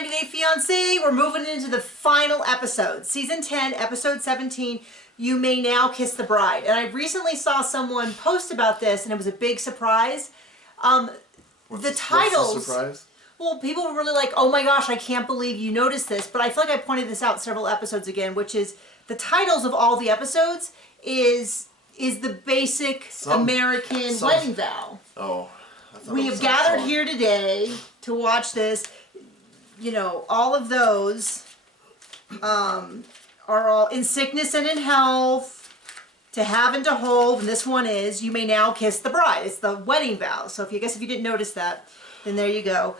90 Day Fiance. We're moving into the final episode. Season 10, episode 17, You May Now Kiss the Bride. And I recently saw someone post about this, and it was a big surprise. The titles... What's the surprise? Well, people were really like, oh my gosh, I can't believe you noticed this. But I feel like I pointed this out several episodes again, which is the titles of all the episodes is the basic American wedding vow. Oh. We have gathered here today to watch this. You know, all of those are all in sickness and in health, to have and to hold. And this one is, You May Now Kiss the Bride. It's the wedding vow. So I guess if you didn't notice that, then there you go.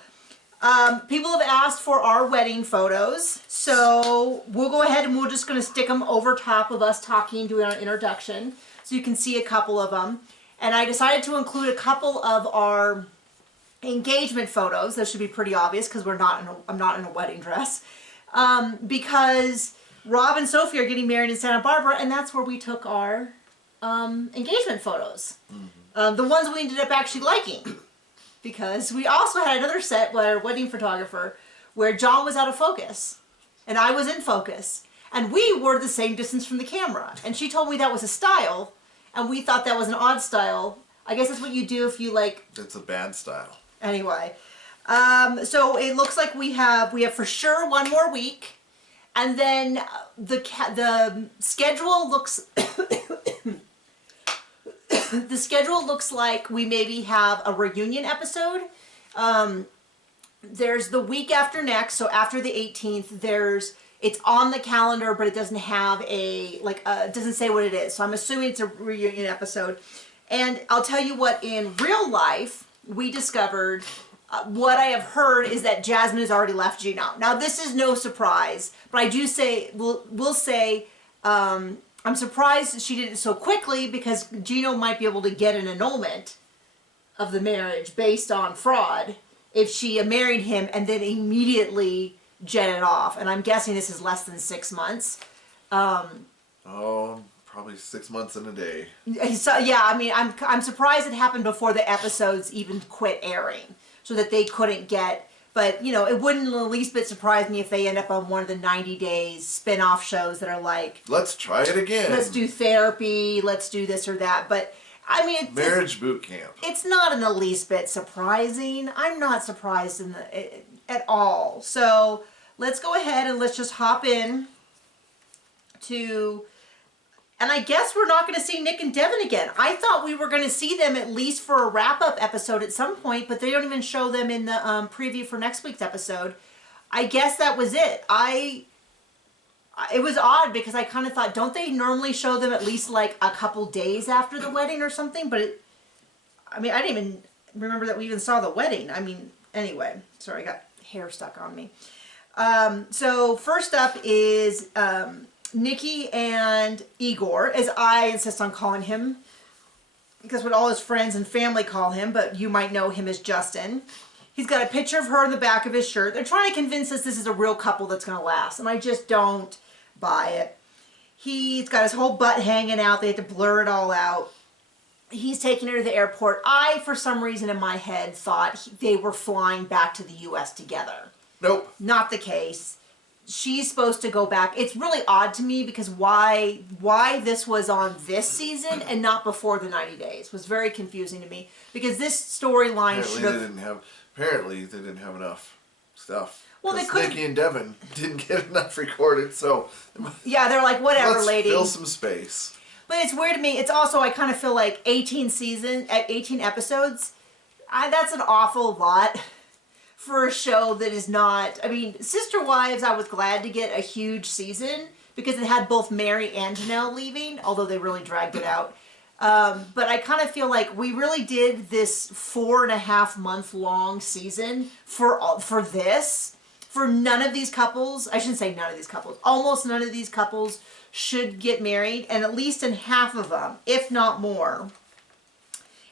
People have asked for our wedding photos. So we'll go ahead and we're just going to stick them over top of us talking, doing our introduction. So you can see a couple of them. And I decided to include a couple of our engagement photos. That should be pretty obvious because I'm not in a wedding dress. Because Rob and Sophie are getting married in Santa Barbara, and that's where we took our engagement photos. Mm-hmm. The ones we ended up actually liking. Because we also had another set with our wedding photographer where John was out of focus and I was in focus. And we were the same distance from the camera. And she told me that was a style. And we thought that was an odd style. I guess that's what you do if you like... It's a bad style. Anyway. So it looks like we have for sure one more week. And then the schedule looks... the schedule looks like we maybe have a reunion episode. There's the week after next. So after the 18th, it's on the calendar, but it doesn't have it doesn't say what it is. So I'm assuming it's a reunion episode. And I'll tell you what, in real life, we discovered, what I have heard is that Jasmine has already left Gino. Now, this is no surprise, but I do say, we'll say, I'm surprised she did it so quickly because Gino might be able to get an annulment of the marriage based on fraud if she married him and then immediately jetted off. And I'm guessing this is less than 6 months. Probably 6 months and a day. So yeah, I mean, I'm surprised it happened before the episodes even quit airing, so that they couldn't get. But you know, it wouldn't the least bit surprise me if they end up on one of the 90 Days spin-off shows that are like, let's try it again. Let's do therapy. Let's do this or that. But I mean, marriage boot camp. It's not in the least bit surprising. I'm not surprised at all. So let's go ahead and let's just hop in to, and I guess we're not going to see Nick and Devin again. I thought we were going to see them at least for a wrap-up episode at some point, but they don't even show them in the preview for next week's episode. I guess that was it. It was odd because I kind of thought, don't they normally show them at least like a couple days after the wedding or something? But I mean, I didn't even remember that we even saw the wedding. I mean, anyway, sorry, I got hair stuck on me. So first up is Nikki and Igor, as I insist on calling him, because what all his friends and family call him, but you might know him as Justin. He's got a picture of her in the back of his shirt. They're trying to convince us this is a real couple that's going to last, and I just don't buy it. He's got his whole butt hanging out. They had to blur it all out. He's taking her to the airport. I, for some reason in my head, thought they were flying back to the U.S. together. Nope. Not the case. She's supposed to go back. It's really odd to me because why this was on this season and not before the 90 days was very confusing to me, because this storyline should have... Apparently they didn't have enough stuff. Well, they could. Nikki and Devin didn't get enough recorded, so... Yeah, they're like, whatever, let's lady. Fill some space. But it's weird to me. It's also, I kind of feel like 18 episodes, that's an awful lot for a show that is not... I mean, Sister Wives, I was glad to get a huge season because it had both Mary and Janelle leaving, although they really dragged it out. But I kind of feel like we really did this 4.5 month long season for this. For none of these couples, I shouldn't say none of these couples, almost none of these couples should get married, and at least in half of them, if not more,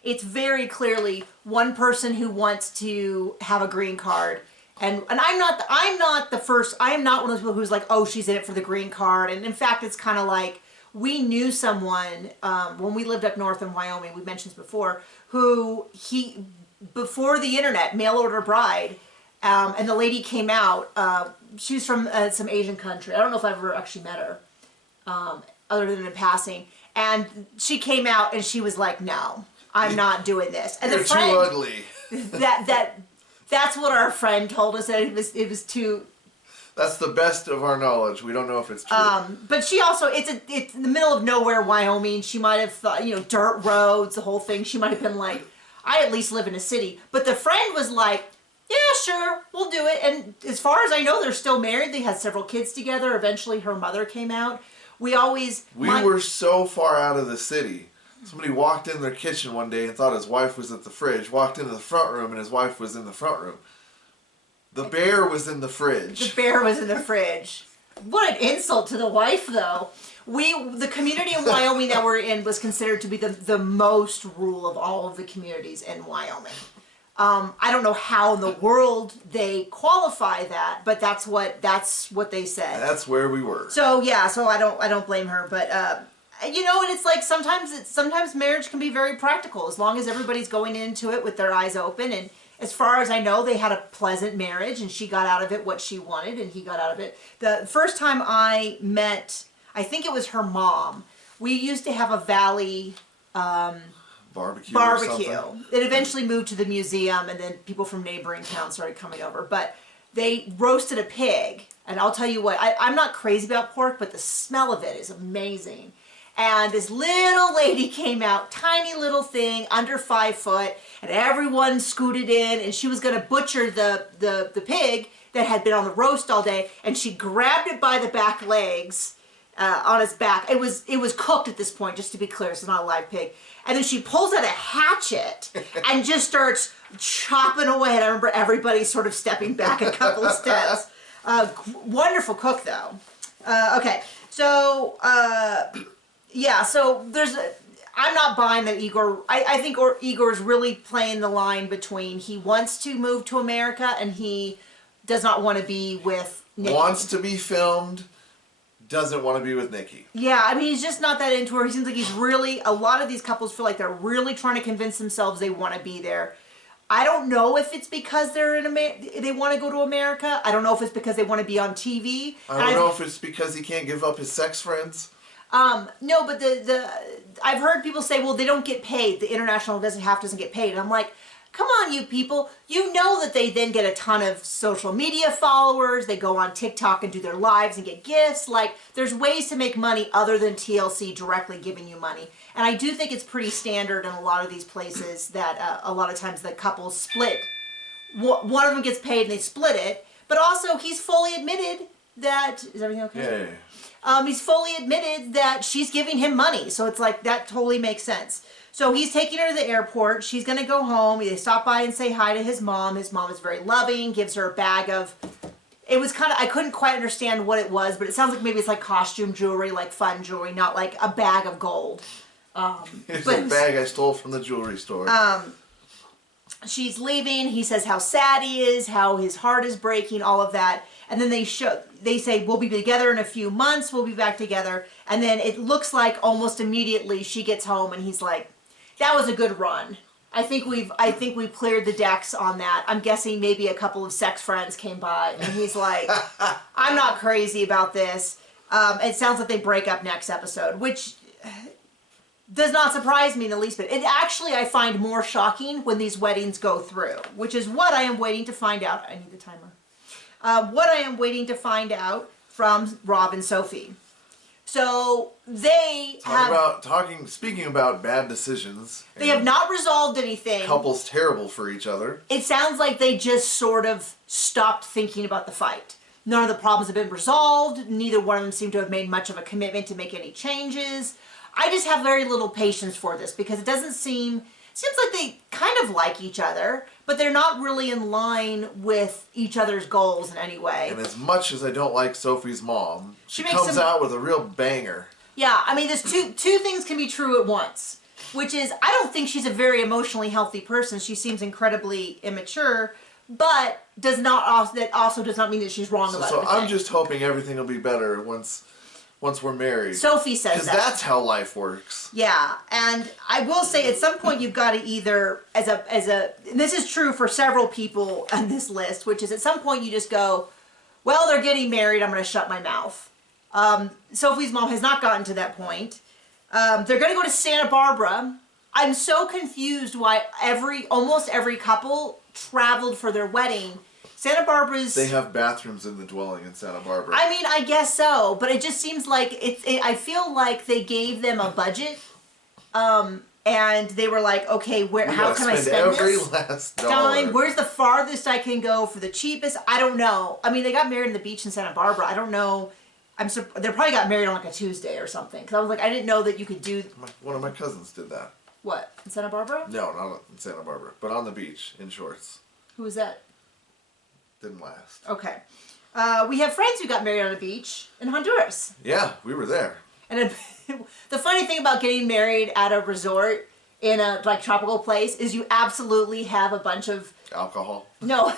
it's very clearly one person who wants to have a green card. And I'm not one of those people who's like, oh, she's in it for the green card. And in fact, it's kind of like, we knew someone, when we lived up north in Wyoming, we mentioned this before, before the internet, mail order bride, And the lady came out. She was from some Asian country. I don't know if I've ever actually met her, other than in passing. And she came out and she was like, "No, I'm not doing this." And You're the friend, too ugly. that's what our friend told us, that it was too. That's the best of our knowledge. We don't know if it's true. But she also, it's in the middle of nowhere, Wyoming. She might have thought, dirt roads, the whole thing. She might have been like, I at least live in a city. But the friend was like, yeah, sure, we'll do it. And as far as I know, they're still married. They had several kids together. Eventually, her mother came out. We were so far out of the city. Somebody walked in their kitchen one day and thought his wife was at the fridge. Walked into the front room and his wife was in the front room. The bear was in the fridge. The bear was in the fridge. What an insult to the wife, though. The community in Wyoming that we're in was considered to be the most rural of all of the communities in Wyoming. I don't know how in the world they qualify that, but that's what they said. That's where we were. So yeah, so I don't blame her, but and it's like sometimes marriage can be very practical as long as everybody's going into it with their eyes open. And as far as I know, they had a pleasant marriage, and she got out of it what she wanted, and he got out of it. The first time I met, I think it was her mom. We used to have a valley barbecue. It eventually moved to the museum, and then people from neighboring towns started coming over. But they roasted a pig, and I'll tell you what, I'm not crazy about pork, but the smell of it is amazing. And this little lady came out, tiny little thing, under 5 foot, and everyone scooted in, and she was going to butcher the pig that had been on the roast all day, and she grabbed it by the back legs, on its back. It was cooked at this point, just to be clear, so it's not a live pig. And then she pulls out a hatchet and just starts chopping away. And I remember everybody sort of stepping back a couple of steps. Wonderful cook, though. Okay, so yeah, so I'm not buying that Igor. I think Igor is really playing the line between he wants to move to America and he does not want to be with Nikki. Wants to be filmed, doesn't want to be with Nikki. Yeah, I mean, he's just not that into her. He seems like a lot of these couples feel like they're really trying to convince themselves they want to be there. I don't know if it's because they want to go to America. I don't know if it's because they want to be on TV. I don't know if it's because he can't give up his sex friends. No, but I've heard people say, well, they don't get paid. The international doesn't get paid. And I'm like, come on, you people. You know that they then get a ton of social media followers. They go on TikTok and do their lives and get gifts. Like, there's ways to make money other than TLC directly giving you money. And I do think it's pretty standard in a lot of these places that a lot of times the couples split. One of them gets paid and they split it. But also, he's fully admitted that... Is everything okay? Yeah. He's fully admitted that she's giving him money. So it's like, that totally makes sense. So he's taking her to the airport. She's going to go home. They stop by and say hi to his mom. His mom is very loving, gives her a bag of... It was kind of... I couldn't quite understand what it was, but it sounds like maybe it's like costume jewelry, like fun jewelry, not like a bag of gold. It's a bag I stole from the jewelry store. She's leaving. He says how sad he is, how his heart is breaking, all of that. And then they say, we'll be together in a few months. We'll be back together. And then it looks like almost immediately she gets home and he's like, that was a good run. I think we've cleared the decks on that. I'm guessing maybe a couple of sex friends came by and he's like, I'm not crazy about this. It sounds like they break up next episode, which does not surprise me in the least bit. It actually, I find more shocking when these weddings go through, which is what I am waiting to find out. I need the timer. What I am waiting to find out from Rob and Sophie. So speaking about bad decisions. They have not resolved anything. Couples terrible for each other. It sounds like they just sort of stopped thinking about the fight. None of the problems have been resolved. Neither one of them seem to have made much of a commitment to make any changes. I just have very little patience for this because it seems like they kind of like each other, but they're not really in line with each other's goals in any way. And as much as I don't like Sophie's mom, she comes out with a real banger. Yeah, I mean, there's two things can be true at once, which is I don't think she's a very emotionally healthy person. She seems incredibly immature, but that also does not mean that she's wrong about it. So I'm just hoping everything will be better once once we're married. Sophie says Because that. that's how life works. Yeah, and I will say at some point you've got to either, and this is true for several people on this list, which is at some point you just go, well, they're getting married, I'm going to shut my mouth. Sophie's mom has not gotten to that point. They're going to go to Santa Barbara. I'm so confused why almost every couple traveled for their wedding. Santa Barbara's... They have bathrooms in the dwelling in Santa Barbara. I mean, I guess so, but it just seems like I feel like they gave them a budget, and they were like, okay, how can I spend every this? last Dime. Where's the farthest I can go for the cheapest? I don't know. I mean, they got married on the beach in Santa Barbara. I don't know. They probably got married on like a Tuesday or something. Because I was like, I didn't know that you could do. One of my cousins did that. What, in Santa Barbara? No, not in Santa Barbara, but on the beach in shorts. Who was that? Didn't last. Okay. We have friends who got married on a beach in Honduras. Yeah, we were there. And the funny thing about getting married at a resort in a like tropical place is you absolutely have a bunch of alcohol. No,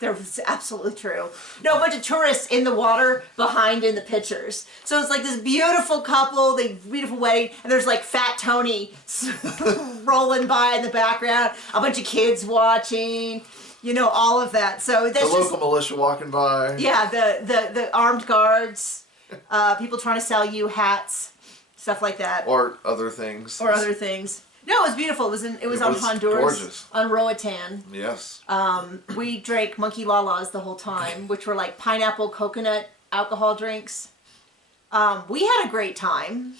they're absolutely true. No, a bunch of tourists in the water behind in the pictures. So it's like this beautiful couple, the beautiful wedding, and there's like Fat Tony rolling by in the background, a bunch of kids watching. You know, all of that. So that's the local militia walking by. Yeah, the armed guards, people trying to sell you hats, stuff like that. Or other things. Or other things. No, it was beautiful. It was on Honduras. Gorgeous. On Roatan. Yes. We drank Monkey Lalas the whole time, which were like pineapple coconut alcohol drinks. We had a great time.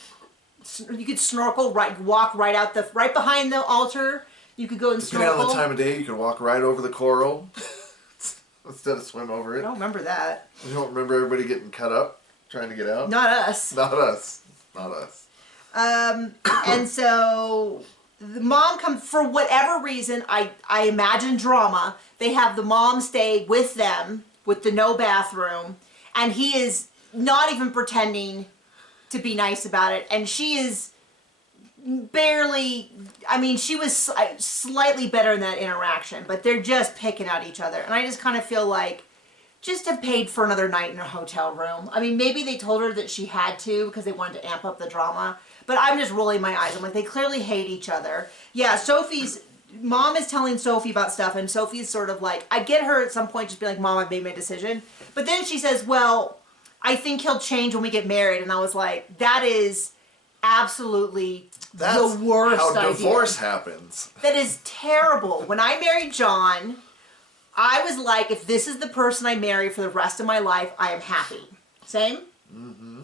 You could snorkel, walk right behind the altar. You could go and snorkel. Depending on the time of day, you could walk right over the coral instead of swim over it. I don't remember that. You don't remember everybody getting cut up trying to get out? Not us. Not us. Not us. And so the mom comes, for whatever reason, I imagine drama, they have the mom stay with them with the no bathroom, and he is not even pretending to be nice about it, and she is barely, I mean, she was slightly better in that interaction, but they're just picking at each other. And I just kind of feel like, just have paid for another night in a hotel room. I mean, maybe they told her that she had to because they wanted to amp up the drama, but I'm just rolling my eyes. I'm like, they clearly hate each other. Yeah, Sophie's mom is telling Sophie about stuff, and Sophie's sort of like, I get her at some point just be like, Mom, I've made my decision. But then she says, well, I think he'll change when we get married. And I was like, that is absolutely the worst idea. How divorce happens. That is terrible. When I married John, I was like, if this is the person I marry for the rest of my life, I am happy. Same? Mm-hmm.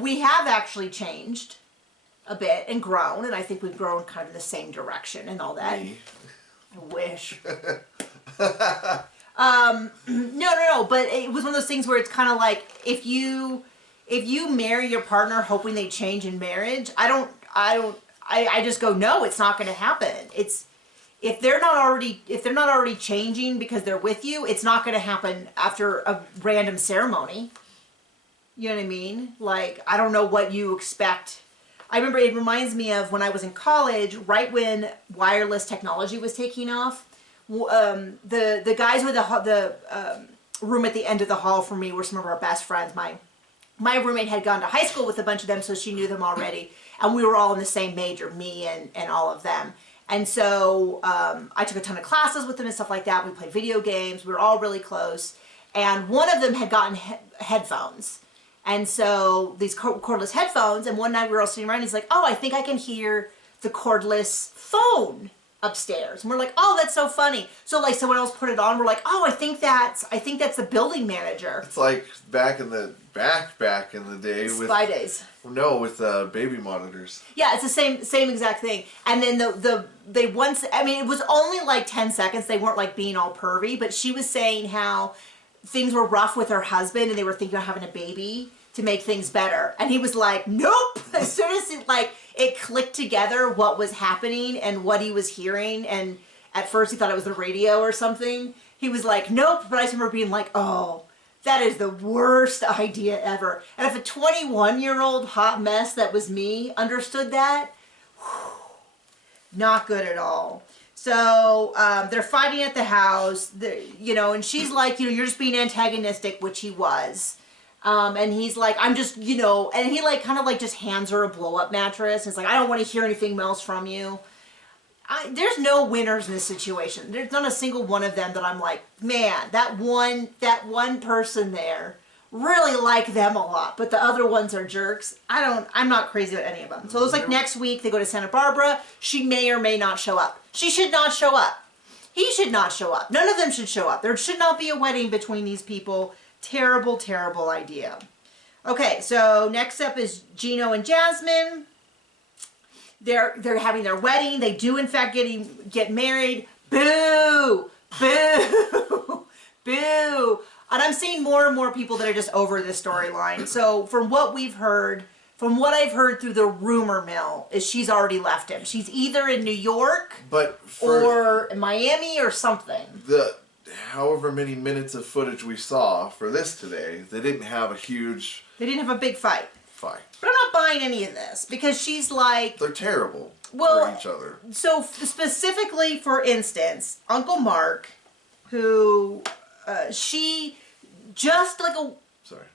We have actually changed a bit and grown, and I think we've grown kind of in the same direction and all that. Me. I wish. No, but it was one of those things where it's kind of like, if you marry your partner hoping they change in marriage, I just go, no, it's not going to happen. If they're not already changing because they're with you, it's not going to happen after a random ceremony. You know what I mean? Like, I don't know what you expect. I remember it reminds me of when I was in college, right when wireless technology was taking off. The guys with the room at the end of the hall for me were some of our best friends. My roommate had gone to high school with a bunch of them, so she knew them already. And we were all in the same major, me and all of them. And so I took a ton of classes with them and stuff like that. We played video games. We were all really close. And one of them had gotten headphones. And so these cordless headphones, and one night we were all sitting around, and he's like, oh, I think I can hear the cordless phone upstairs. And we're like, oh, that's so funny. So like someone else put it on, we're like, oh, I think that's the building manager. It's like back in the day with Spy Days. No, with baby monitors. Yeah, it's the same exact thing. And then they once, I mean, it was only like 10 seconds. They weren't like being all pervy, but she was saying how things were rough with her husband and they were thinking about having a baby to make things better. And he was like, nope. As soon as it clicked together what was happening and what he was hearing, and at first he thought it was the radio or something, he was like, nope. But I just remember being like, oh, that is the worst idea ever. And if a 21-year-old hot mess that was me understood that, not good at all. So they're fighting at the house, and she's like, you're just being antagonistic, which he was. And he's like, I'm just, you know, and he like kind of like just hands her a blow up mattress. It's like, I don't want to hear anything else from you. There's no winners in this situation. There's not a single one of them that I'm like, man, that one person there, really like them a lot, but the other ones are jerks. I'm not crazy about any of them. So it looks like next week they go to Santa Barbara. She may or may not show up. She should not show up. He should not show up. None of them should show up. There should not be a wedding between these people. Terrible, terrible idea. Okay, so next up is Gino and Jasmine. They're having their wedding. They do in fact get married. Boo! Boo! Boo! And I'm seeing more and more people that are just over this storyline. So from what we've heard, from what I've heard through the rumor mill, is she's already left him. She's either in New York or in Miami or something. The however many minutes of footage we saw for this today, they didn't have a huge... They didn't have a big fight. But I'm not buying any of this because she's like... They're terrible for each other. So specifically, for instance, Uncle Mark, who she just like a...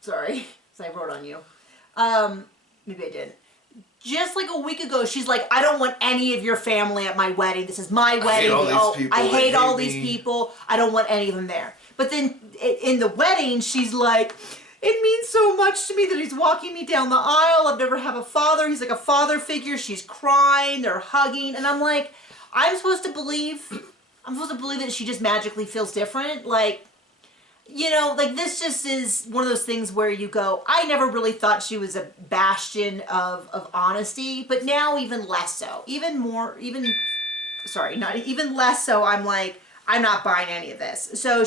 Sorry. I wrote on you. Maybe I didn't. Just like a week ago, she's like, I don't want any of your family at my wedding. This is my wedding. I hate all these people. I don't want any of them there. But then in the wedding, she's like... It means so much to me that he's walking me down the aisle. I've never had a father. He's like a father figure. She's crying. They're hugging. And I'm like, I'm supposed to believe that she just magically feels different. Like, you know, like this just is one of those things where you go, I never really thought she was a bastion of honesty. But now even less so. Even less so. I'm like, I'm not buying any of this. So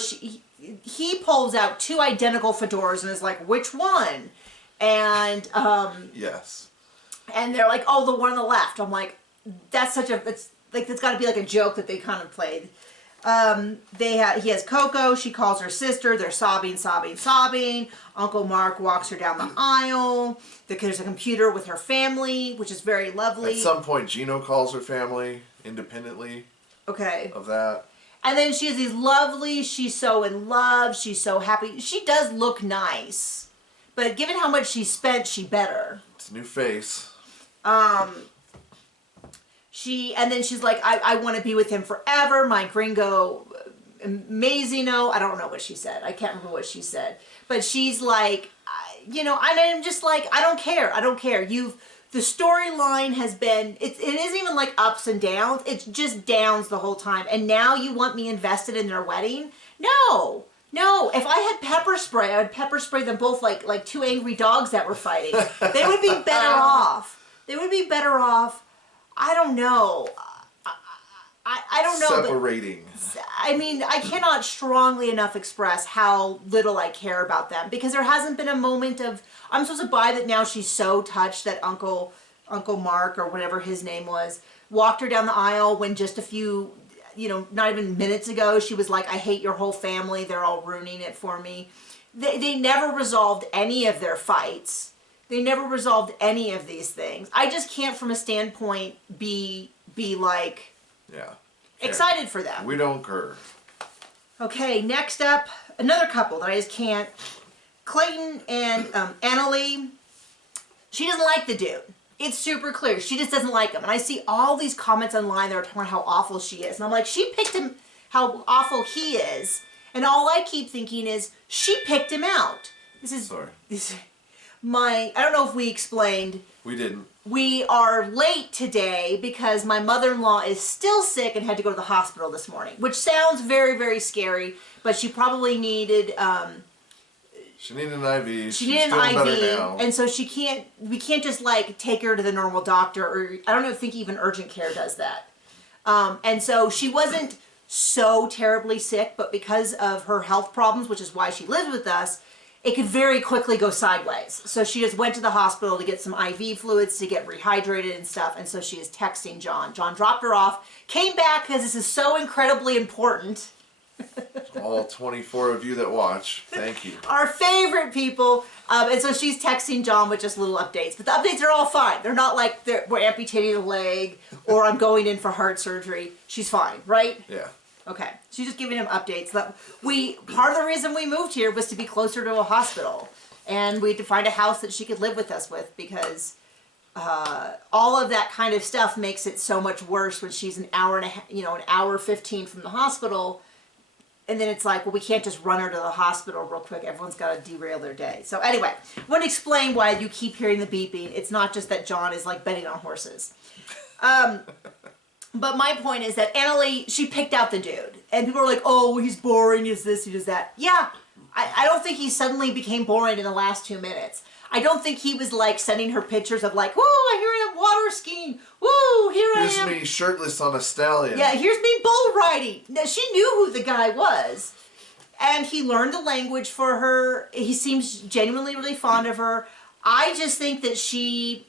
he pulls out 2 identical fedoras and is like, which one? And yes. And they're like, oh, the one on the left. I'm like, that's got to be like a joke that they kind of played. He has Coco. She calls her sister. They're sobbing. Uncle Mark walks her down the aisle. There's a computer with her family, which is very lovely. At some point, Gino calls her family independently. Okay. Of that. And then she has these lovely, she's so in love, she's so happy. She does look nice. But given how much she spent, she better. It's a new face. And then she's like, I want to be with him forever, my gringo amazino. I don't know what she said. I can't remember what she said. But she's like, you know, and I'm just like, I don't care. The storyline has been, it isn't even like ups and downs. It's just downs the whole time. And now you want me invested in their wedding? No. If I had pepper spray, I would pepper spray them both like 2 angry dogs that were fighting. They would be better off. I don't know. I don't know. Separating. I mean, I cannot strongly enough express how little I care about them because there hasn't been a moment of, I'm supposed to buy that now she's so touched that Uncle Mark or whatever his name was walked her down the aisle when just a few, you know, not even minutes ago, she was like, I hate your whole family. They're all ruining it for me. They never resolved any of their fights. They never resolved any of these things. I just can't from a standpoint be like... Yeah. Excited for them. We don't care. Okay, next up, another couple that I just can't. Clayton and Annalie. She doesn't like the dude. It's super clear. She just doesn't like him. And I see all these comments online that are talking about how awful she is. And I'm like, she picked him, how awful he is. And all I keep thinking is, she picked him out. I don't know if we explained. We didn't. We are late today because my mother-in-law is still sick and had to go to the hospital this morning, which sounds very, very scary, but she probably needed... she needed an IV. She needed an IV, and so we can't just like take her to the normal doctor, or I don't think even urgent care does that. And so she wasn't so terribly sick, but because of her health problems, which is why she lives with us, it could very quickly go sideways. So she just went to the hospital to get some IV fluids to get rehydrated and stuff. And so she is texting John. John dropped her off, came back because this is so incredibly important. All 24 of you that watch, thank you. Our favorite people. And so she's texting John with just little updates. But the updates are all fine. They're not like we're amputating a leg or I'm going in for heart surgery. She's fine, right? Yeah. Okay, she's just giving him updates. Part of the reason we moved here was to be closer to a hospital. and we had to find a house that she could live with us with, because all of that kind of stuff makes it so much worse when she's an hour and a half, an hour 15 from the hospital. And then it's like, well, we can't just run her to the hospital real quick. Everyone's got to derail their day. So anyway, I want to explain why you keep hearing the beeping. It's not just that John is like betting on horses. But my point is that Annalie, she picked out the dude. And people are like, oh, he's boring, he's this, he does that. Yeah, I don't think he suddenly became boring in the last 2 minutes. I don't think he was like sending her pictures of like, woo, I hear I am water skiing. Woo, here I am. Here's me shirtless on a stallion. Yeah, here's me bull riding. Now, she knew who the guy was. And he learned the language for her. He seems genuinely really fond of her. I just think that she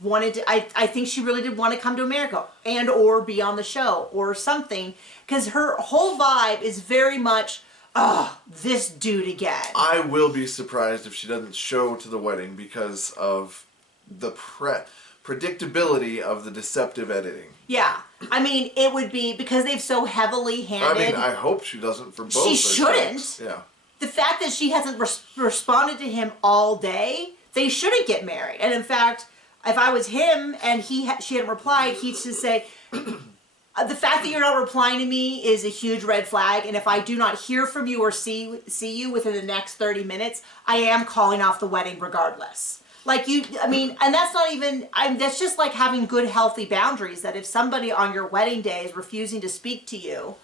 wanted to, I think she really did want to come to America and or be on the show or something. Because her whole vibe is very much, oh, this dude again. I will be surprised if she doesn't show to the wedding because of the predictability of the deceptive editing. Yeah. I mean, it would be because they've so heavily handed. I mean, I hope she doesn't for both. She shouldn't. Times. Yeah. The fact that she hasn't responded to him all day, they shouldn't get married. And in fact, if I was him and she hadn't replied, he'd just say, the fact that you're not replying to me is a huge red flag, and if I do not hear from you or see you within the next 30 minutes, I am calling off the wedding regardless. Like I mean, and that's not even, that's just like having good, healthy boundaries, that if somebody on your wedding day is refusing to speak to you,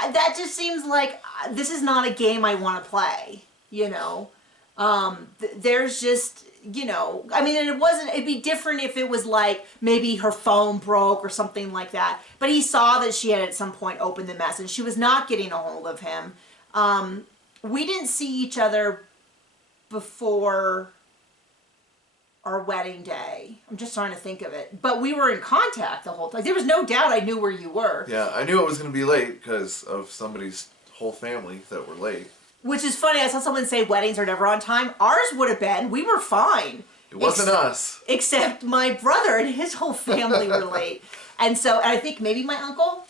that just seems like, this is not a game I want to play, There's just, I mean, it'd be different if it was like maybe her phone broke or something like that. But he saw that she had at some point opened the message. She was not getting a hold of him. We didn't see each other before our wedding day. I'm just trying to think of it. But we were in contact the whole time. There was no doubt I knew where you were. Yeah, I knew it was going to be late because of somebody's whole family that were late. Which is funny. I saw someone say weddings are never on time. Ours would have been. We were fine. It wasn't us. Except my brother and his whole family were late. And I think maybe my uncle?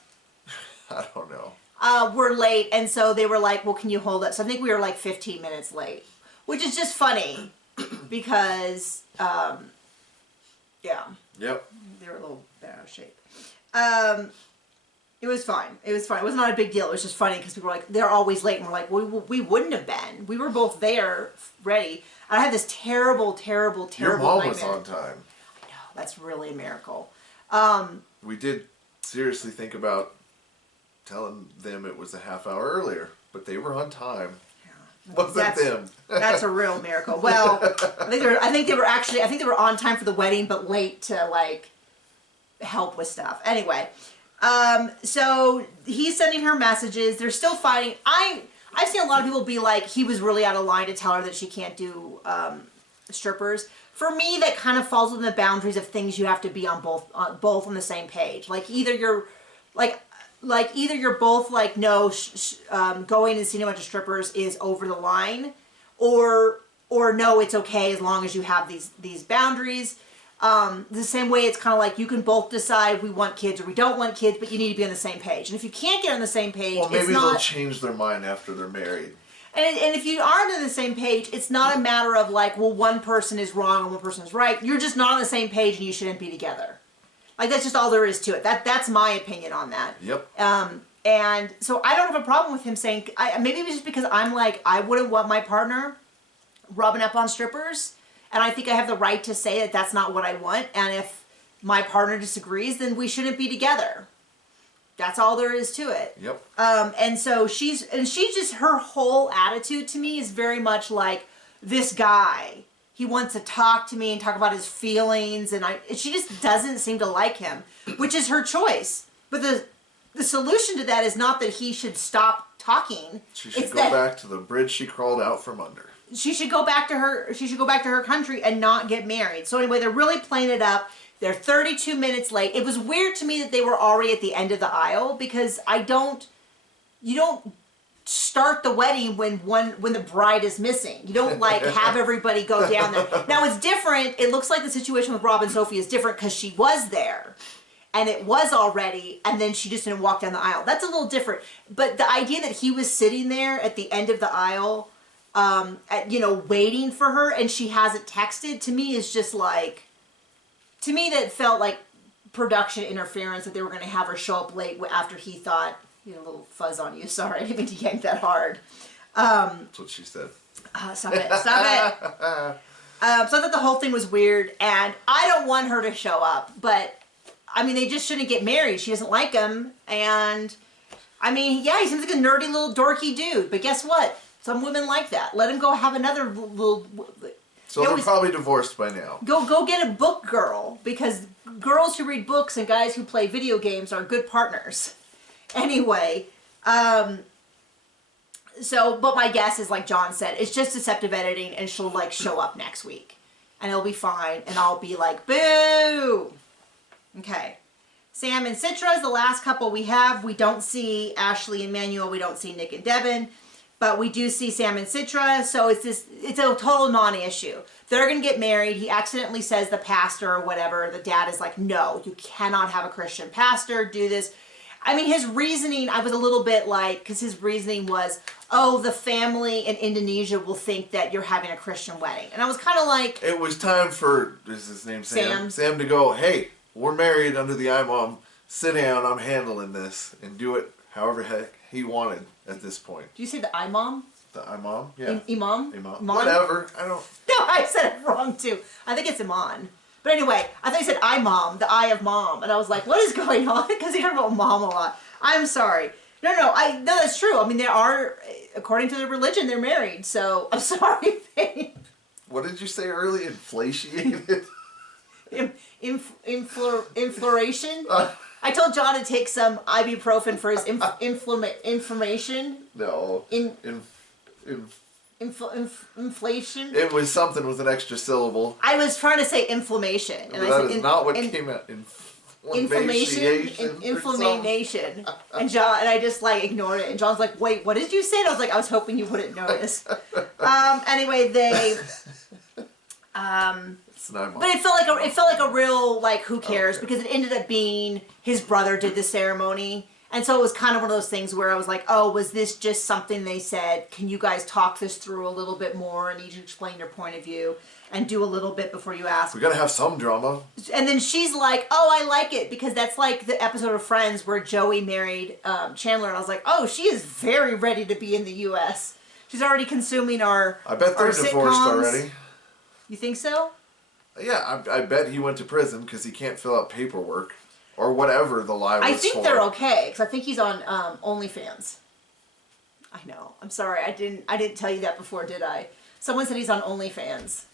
I don't know. Were late. And so they were like, well, can you hold it? So I think we were like 15 minutes late. Which is just funny. Because, yeah. Yep. They were a little bent out of shape. It was fine. It was fine. It was not a big deal. It was just funny because people were like, they're always late. And we're like, we wouldn't have been. We were both there, ready. And I had this terrible, terrible, terrible Your mom nightmare. was on time. I know. That's really a miracle. We did seriously think about telling them it was a half hour earlier, but they were on time. Yeah. Wasn't them. That's a real miracle. Well, I think they were on time for the wedding, but late to like help with stuff. Anyway. So he's sending her messages. They're still fighting. I've seen a lot of people be like, he was really out of line to tell her that she can't do, strippers. For me, that kind of falls within the boundaries of things you have to be on both on the same page. Like either you're both like, no, going and seeing a bunch of strippers is over the line, or no, it's okay as long as you have these boundaries. The same way it's kind of like you can both decide we want kids or we don't want kids, but you need to be on the same page. And if you can't get on the same page, well, maybe they'll change their mind after they're married. And if you aren't on the same page, it's not a matter of like, well, one person is wrong and one person is right. You're just not on the same page and you shouldn't be together. Like, that's just all there is to it. That's my opinion on that. Yep. And so I don't have a problem with him saying, maybe it was just because I'm like, I wouldn't want my partner rubbing up on strippers. And I think I have the right to say that that's not what I want. And if my partner disagrees, then we shouldn't be together. That's all there is to it. Yep. And so she's just, her whole attitude to me is very much like, this guy, he wants to talk to me and talk about his feelings. And she just doesn't seem to like him, which is her choice. But the solution to that is not that he should stop talking. She should go back to the bridge she crawled out from under. She should go back to her country and not get married. So anyway, they're really playing it up. They're 32 minutes late. It was weird to me that they were already at the end of the aisle because you don't start the wedding when the bride is missing. You don't like have everybody go down there. Now it's different. It looks like the situation with Rob and Sophie is different because she was there and it was already, and then she just didn't walk down the aisle. That's a little different. But the idea that he was sitting there at the end of the aisle, waiting for her, and she hasn't texted, to me is just like, to me that felt like production interference, that they were going to have her show up late after he thought, a little fuzz on you, sorry, I didn't mean to yank that hard. That's what she said. Stop it. So I thought the whole thing was weird, and I don't want her to show up, but, I mean, they just shouldn't get married. She doesn't like him, and, I mean, yeah, he seems like a nerdy little dorky dude, but guess what? Some women like that. Let him go have another little... So they're probably divorced by now. Go get a book girl, because girls who read books and guys who play video games are good partners. Anyway, but my guess is, like John said, it's just deceptive editing, and she'll, like, show up next week. And it'll be fine, and I'll be like, boo! Okay. Sam and Citra is the last couple we have. We don't see Ashley and Manuel. We don't see Nick and Devin. But we do see Sam and Citra, so it's a total non-issue. They're going to get married. He accidentally says the pastor or whatever. The dad is like, no, you cannot have a Christian pastor do this. I mean, his reasoning, I was a little bit like, because his reasoning was, oh, the family in Indonesia will think that you're having a Christian wedding. And I was kind of like... It was time for, is his name Sam? Sam to go, hey, we're married under the imam. Sit down, I'm handling this. And do it however heck he wanted at this point. Did you say the imam? The imam? Yeah. Imam? Imam. Whatever. I don't... No, I said it wrong too. I think it's Iman. But anyway, I thought he said I-mom, the eye of mom. And I was like, what is going on? Because he talked about mom a lot. I'm sorry. No, that's true. I mean, they are, according to their religion, they're married. So, I'm sorry, babe. What did you say earlier? Inflatiated? Infloration? I told John to take some ibuprofen for his inflammation. No. Inflation? It was something with an extra syllable. I was trying to say inflammation. And that is not what came out. Inflammation. And John, and I just like ignored it. And John's like, wait, what did you say? And I was like, I was hoping you wouldn't notice. Anyway, they... but it felt like a real, like, who cares? Okay. Because it ended up being his brother did the ceremony. And so it was kind of one of those things where I was like, oh, was this just something they said? Can you guys talk this through a little bit more and each explain your point of view and do a little bit before you ask? We gotta have some drama. And then she's like, oh, I like it, because that's like the episode of Friends where Joey married Chandler. And I was like, oh, she is very ready to be in the U.S. She's already consuming our I bet they're divorced already. You think so? Yeah, I bet he went to prison because he can't fill out paperwork. Or whatever the lie was I think they're okay, because I think he's on OnlyFans. I know. I'm sorry. I didn't tell you that before, did I? Someone said he's on OnlyFans.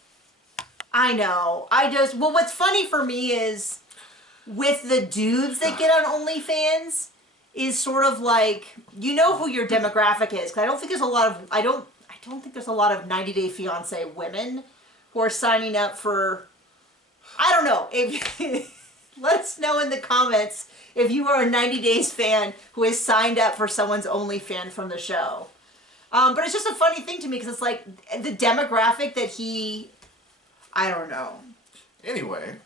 I know. Well, what's funny for me is with the dudes that get on OnlyFans is sort of like, you know who your demographic is. Because I don't think there's a lot of, I don't think there's a lot of 90 Day Fiance women who are signing up for, I don't know, if... Let us know in the comments if you are a 90 Days fan who has signed up for someone's OnlyFans from the show. But it's just a funny thing to me because it's like the demographic that I don't know. Anyway.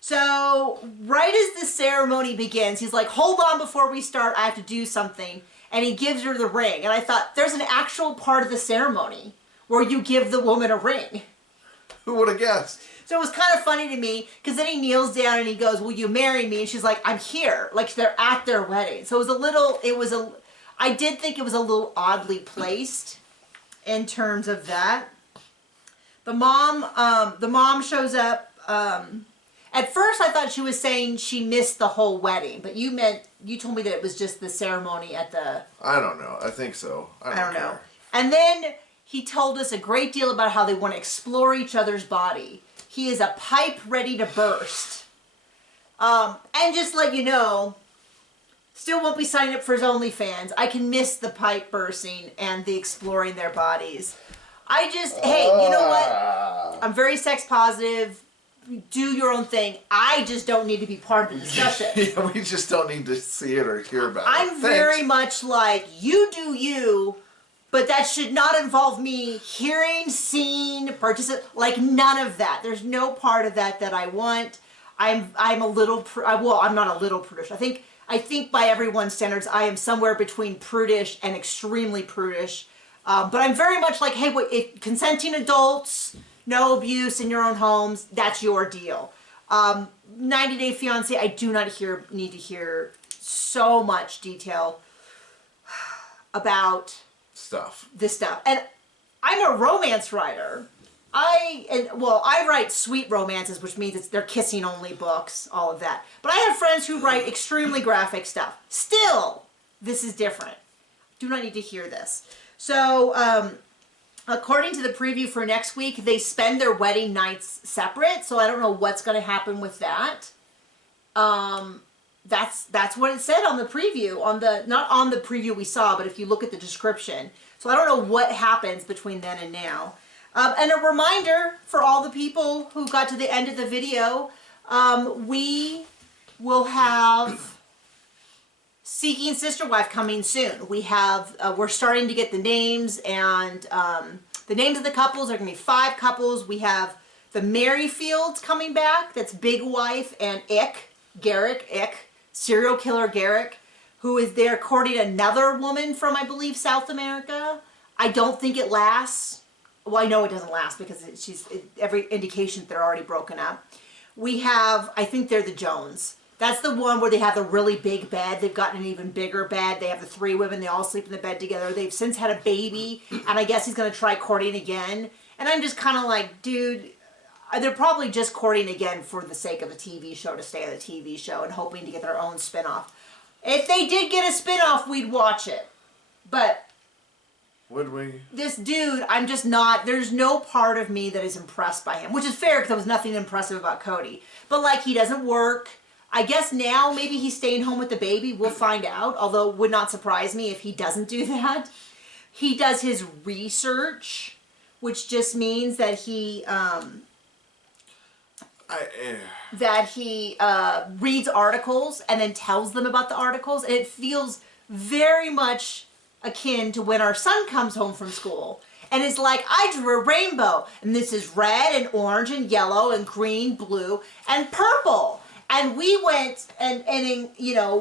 So, right as the ceremony begins, he's like, hold on before we start, I have to do something. And he gives her the ring. And I thought, there's an actual part of the ceremony where you give the woman a ring. Who would have guessed? So it was kind of funny to me, because then he kneels down and he goes, will you marry me? And she's like, I'm here. Like, they're at their wedding. So I did think it was a little oddly placed in terms of that. The mom shows up. At first I thought she was saying she missed the whole wedding, but you told me that it was just the ceremony at the... I don't know. I think so. I don't know. And then he told us a great deal about how they want to explore each other's body. He is a pipe ready to burst. And just let you know, still won't be signing up for his OnlyFans. I can miss the pipe bursting and the exploring their bodies. Hey, you know what? I'm very sex positive. Do your own thing. I just don't need to be part of the discussion. Yeah, we just don't need to see it or hear about it. I'm very much like, you do you. But that should not involve me hearing, seeing, purchasing, like none of that. There's no part of that I want. I'm a little, I'm not a little prudish. I think by everyone's standards, I am somewhere between prudish and extremely prudish. But I'm very much like, hey, if consenting adults, no abuse in your own homes, that's your deal. 90 Day Fiance, I do not need to hear so much detail about this stuff. And I'm a romance writer. I write sweet romances, which means they're kissing only books, all of that. But I have friends who write extremely graphic stuff. Still, this is different. Do not need to hear this. So, according to the preview for next week, they spend their wedding nights separate. So I don't know what's going to happen with that. That's what it said on the preview, not on the preview we saw, but if you look at the description. So I don't know what happens between then and now. And a reminder for all the people who got to the end of the video, we will have Seeking Sister Wife coming soon. We're starting to get the names, and the names of the couples are going to be 5 couples. We have the Merrifields coming back. That's Big Wife and Garrick, serial killer Garrick, who is there courting another woman from, I believe, South America. I don't think it lasts. Well, I know it doesn't last because every indication they're already broken up. We have, I think they're the Jones. That's the one where they have the really big bed. They've gotten an even bigger bed. They have the 3 women. They all sleep in the bed together. They've since had a baby, and I guess he's going to try courting again. And I'm just kind of like, dude, they're probably just courting again for the sake of a TV show, to stay on the TV show and hoping to get their own spinoff. If they did get a spinoff, we'd watch it. But would we? This dude, I'm just not, there's no part of me that is impressed by him, which is fair because there was nothing impressive about Cody. But like, he doesn't work. I guess now maybe he's staying home with the baby. We'll find out, although it would not surprise me if he doesn't do that. He does his research, which just means that he reads articles and then tells them about the articles. And it feels very much akin to when our son comes home from school and is like, I drew a rainbow, and this is red and orange and yellow and green, blue, and purple. And we went and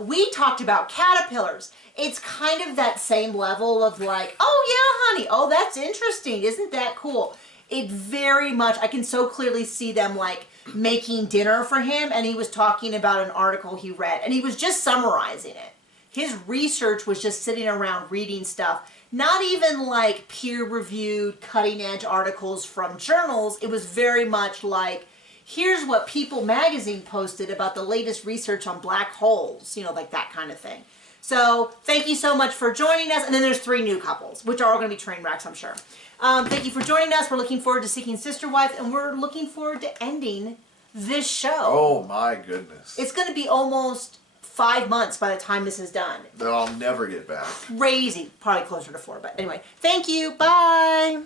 we talked about caterpillars. It's kind of that same level of like, oh yeah, honey, oh, that's interesting. Isn't that cool? It very much, I can so clearly see them like making dinner for him, and he was talking about an article he read, and he was just summarizing it. His research was just sitting around reading stuff, not even like peer-reviewed, cutting-edge articles from journals. It was very much like, here's what People magazine posted about the latest research on black holes, like that kind of thing. So thank you so much for joining us. And then there's 3 new couples, which are all going to be train wrecks, I'm sure. Thank you for joining us. We're looking forward to Seeking Sister Wife, and we're looking forward to ending this show. Oh my goodness. It's going to be almost 5 months by the time this is done. Then I'll never get back. Crazy. Probably closer to 4, but anyway. Thank you. Bye.